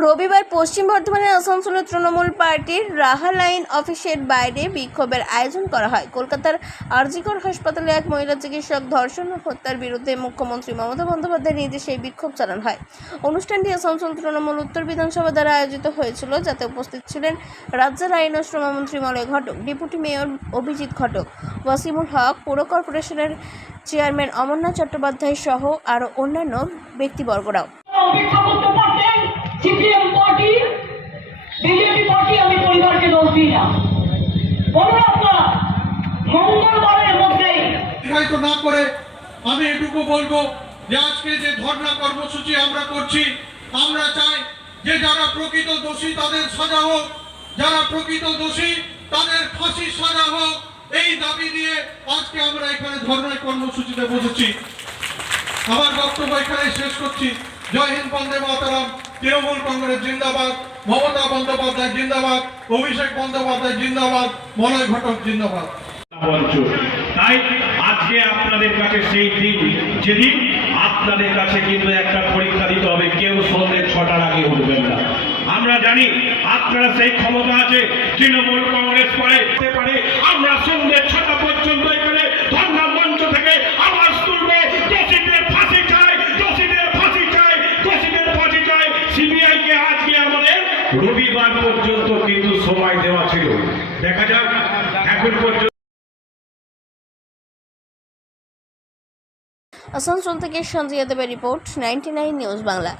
রবিবার পশ্চিম বর্ধমানের আসানসোলের তৃণমূল পার্টির রাহা লাইন অফিসের বাইরে বিক্ষোভের আয়োজন করা হয়। কলকাতার আরজিকর হাসপাতালে এক মহিলা চিকিৎসক ধর্ষণ ও হত্যার বিরুদ্ধে মুখ্যমন্ত্রী মমতা বন্দ্যোপাধ্যায়ের নির্দেশে এই বিক্ষোভ চালানো হয়। অনুষ্ঠানটি আসানসোল তৃণমূল উত্তর বিধানসভা দ্বারা আয়োজিত হয়েছিল, যাতে উপস্থিত ছিলেন রাজ্যের আইন ও শ্রমমন্ত্রী মলয় ঘটক, ডেপুটি মেয়র অভিজিৎ ঘটক, ওয়াসিমুল হক, পৌর কর্পোরেশনের চেয়ারম্যান অমরনাথ চট্টোপাধ্যায় সহ আরও অন্যান্য ব্যক্তিবর্গরাও। সিপিএম পার্টি, বিজেপি পার্টি আমি পরিবারকে দোষ দিই না। বলুন আপনারা মঙ্গলবারের মধ্যে হয়তো না করে আমি এটুকু বলবো যে আজকে যে ধর্ণা কর্মসূচি আমরা করছি, আমরা চাই যে যারা প্রকৃত দোষী তাদের সাজা হোক, যারা প্রকৃত দোষী তাদের ফাঁসির সাজা হোক, এই দাবি দিয়ে আজকে আমরা এখানে ধর্ণা কর্মসূচিতে বসেছি। আমার বক্তব্য এখানে শেষ করছি। জয় হিন্দ, বন্দে মাতরম। তৃণমূল কংগ্রেস জিন্দাবাদ, মমতা বন্দ্যোপাধ্যায় জিন্দাবাদ, অভিষেক বন্দ্যোপাধ্যায় জিন্দাবাদ, মলয় ঘটক জিন্দাবাদ। তাই আজকে আপনাদের কাছে সেই দিন, যেদিন আপনাদের কাছে কিন্তু একটা পরীক্ষা দিতে হবে। কেউ সন্ধ্যে 6টার আগে উঠবেন না। আমরা জানি আপনারা সেই ক্ষমতা আছে, তৃণমূল কংগ্রেস পারে। আমরা সন্ধ্যে 6টা পর্যন্ত এখানে ধর্ণা মঞ্চ থেকে আওয়াজ তুলবো। দোষীদের ফাঁসি চাই, দোষীদের ফাঁসি চাই, দোষীদের ফাঁসি চাই। সিবিআইকে আজকে আমাদের রবিবার পর্যন্ত কিন্তু সময় দেওয়া ছিল। দেখা যাক এখন পর্যন্ত। আসানসোল থেকে সঞ্জয় দেবের রিপোর্ট, 99 নিউজ বাংলা।